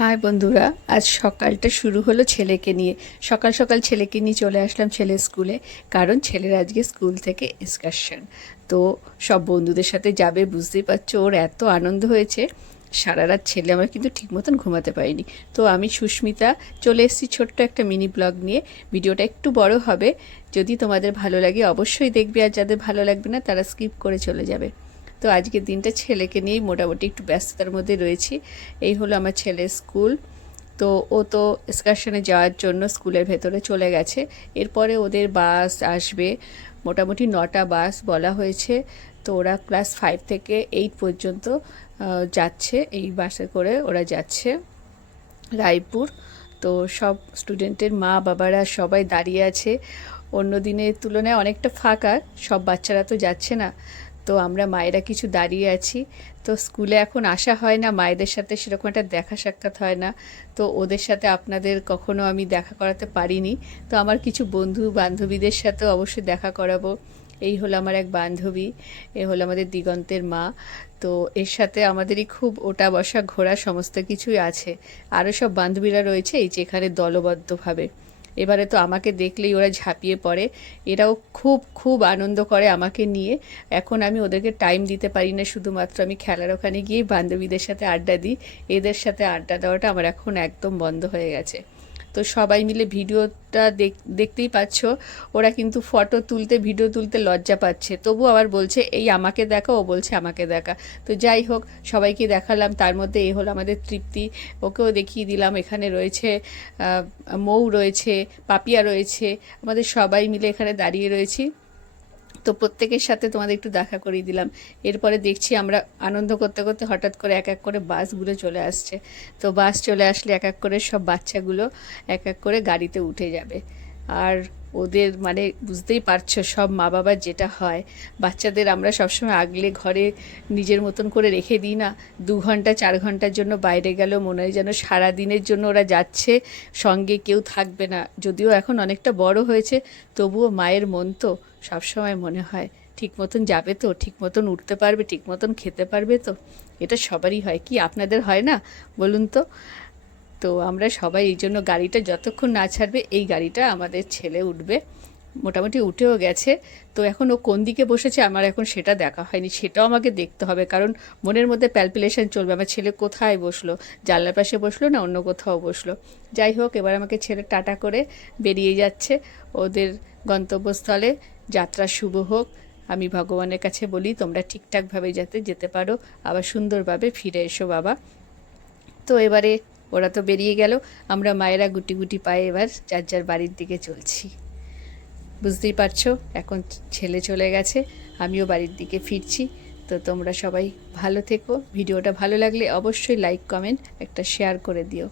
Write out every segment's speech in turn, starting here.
High বন্ধুরা, আজ সকালটা শুরু হলো ছেলেকে নিয়ে। সকাল সকাল ছেলেকে নিয়ে চলে আসলাম ছেলের স্কুলে, কারণ ছেলের আজকে স্কুল থেকে এক্সকারশন। তো সব বন্ধুদের সাথে যাবে, বুঝতেই পারছো, ওর এত আনন্দ হয়েছে। সারা রাত ছেলে আমার কিন্তু ঠিক মতন ঘুমাতে পারিনি। তো আমি সুস্মিতা চলে এসেছি ছোট্ট একটা মিনি ব্লগ নিয়ে। ভিডিওটা একটু বড় হবে, যদি তোমাদের ভালো লাগে অবশ্যই দেখবে, আর যাদের ভালো লাগবে না তারা স্কিপ করে চলে যাবে। তো আজকের দিনটা ছেলেকে নিয়েই মোটামুটি একটু ব্যস্ততার মধ্যে রয়েছি। এই হলো আমার ছেলের স্কুল। তো ও তো এক্সকারশনে যাওয়ার জন্য স্কুলের ভেতরে চলে গেছে। এরপরে ওদের বাস আসবে, মোটামুটি 9টা বাস বলা হয়েছে। তো ওরা ক্লাস 5 থেকে 8 পর্যন্ত যাচ্ছে, এই বাসে করে ওরা যাচ্ছে রায়পুর। তো সব স্টুডেন্টের মা বাবারা সবাই দাঁড়িয়ে আছে। অন্য দিনের তুলনায় অনেকটা ফাঁকা, সব বাচ্চারা তো যাচ্ছে না। তো আমরা মায়েরা কিছু দাঁড়িয়ে আছি। তো স্কুলে এখন আসা হয় না, মায়েদের সাথে সেরকম একটা দেখা সাক্ষাৎ হয় না। তো ওদের সাথে আপনাদের কখনো আমি দেখা করাতে পারিনি। তো আমার কিছু বন্ধু বান্ধবীদের সাথে অবশ্যই দেখা করাবো। এই হলো আমার এক বান্ধবী, এ হলো আমাদের দিগন্তের মা। তো এর সাথে আমাদেরই খুব ওঠা বসা ঘোরা সমস্ত কিছুই আছে। আরও সব বান্ধবীরা রয়েছে এই যে এখানে দলবদ্ধভাবে। এবারে তো আমাকে দেখলেই ওরা ঝাঁপিয়ে পড়ে। এরাও খুব খুব আনন্দ করে আমাকে নিয়ে। এখন আমি ওদেরকে টাইম দিতে পারি না, শুধুমাত্র আমি খেলার ওখানে গিয়ে বান্ধবীদের সাথে আড্ডা দিই। এদের সাথে আড্ডা দেওয়াটা আমার এখন একদম বন্ধ হয়ে গেছে। তো সবাই মিলে ভিডিওটা দেখতেই পাচ্ছ, ওরা কিন্তু ফটো তুলতে ভিডিও তুলতে লজ্জা পাচ্ছে, তবু আবার বলছে এই আমাকে দেখা, ও বলছে আমাকে দেখা। তো যাই হোক, সবাইকে দেখালাম। তার মধ্যে এ হলো আমাদের তৃপ্তি, ওকেও দেখিয়ে দিলাম। এখানে রয়েছে মৌ রয়েছে, পাপিয়া রয়েছে, আমাদের সবাই মিলে এখানে দাঁড়িয়ে রয়েছি। তো প্রত্যেকের সাথে তোমাদের একটু দেখা করিয়ে দিলাম। এরপরে দেখছি আমরা আনন্দ করতে করতে হঠাৎ করে এক এক করে বাসগুলো চলে আসছে। তো বাস চলে আসলে এক এক করে সব বাচ্চাগুলো এক এক করে গাড়িতে উঠে যাবে। আর ওদের মানে বুঝতেই পারছো, সব মা বাবার যেটা হয়, বাচ্চাদের আমরা সবসময় আগলে ঘরে নিজের মতন করে রেখে দিই না। 2 ঘন্টা 4 ঘন্টার জন্য বাইরে গেলেও মনে হয় যেন সারা দিনের জন্য ওরা যাচ্ছে, সঙ্গে কেউ থাকবে না। যদিও এখন অনেকটা বড় হয়েছে, তবুও মায়ের মন তো সবসময় মনে হয় ঠিক মতন যাবে তো, ঠিক মতন উঠতে পারবে, ঠিক মতন খেতে পারবে তো। এটা সবারই হয়, কি আপনাদের হয় না বলুন তো? তো আমরা সবাই এই জন্য গাড়িটা যতক্ষণ না ছাড়বে, এই গাড়িটা আমাদের ছেলে উঠবে। মোটামুটি উঠেও গেছে। তো এখন ও কোন দিকে বসেছে আমার এখন সেটা দেখা হয়নি, সেটাও আমাকে দেখতে হবে, কারণ মনের মধ্যে প্যালপিলেশন চলবে আমার ছেলে কোথায় বসলো, জানলার পাশে বসলো না অন্য কোথাও বসলো। যাই হোক, এবার আমাকে ছেলে টাটা করে বেরিয়ে যাচ্ছে ওদের গন্তব্যস্থলে। যাত্রা শুভ হোক। আমি ভগবানের কাছে বলি তোমরা ঠিকঠাকভাবে যাতে যেতে পারো, আবার সুন্দরভাবে ফিরে এসো বাবা। তো এবারে ওরা তো বেরিয়ে গেল, আমরা মায়েরা গুটি গুটি পায়ে এবার যার যার বাড়ির দিকে চলছি। বুঝতেই পারছো, এখন ছেলে চলে গেছে, আমিও বাড়ির দিকে ফিরছি। তো তোমরা সবাই ভালো থেকো। ভিডিওটা ভালো লাগলে অবশ্যই লাইক কমেন্ট একটা শেয়ার করে দিও।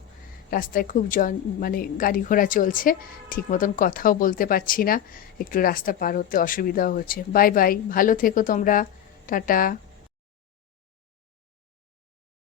রাস্তায় খুব মানে গাড়ি ঘোড়া চলছে, ঠিক মতন কথাও বলতে পারছি না, একটু রাস্তা পার হতে অসুবিধাও হচ্ছে। বাই বাই, ভালো থেকো তোমরা, টাটা।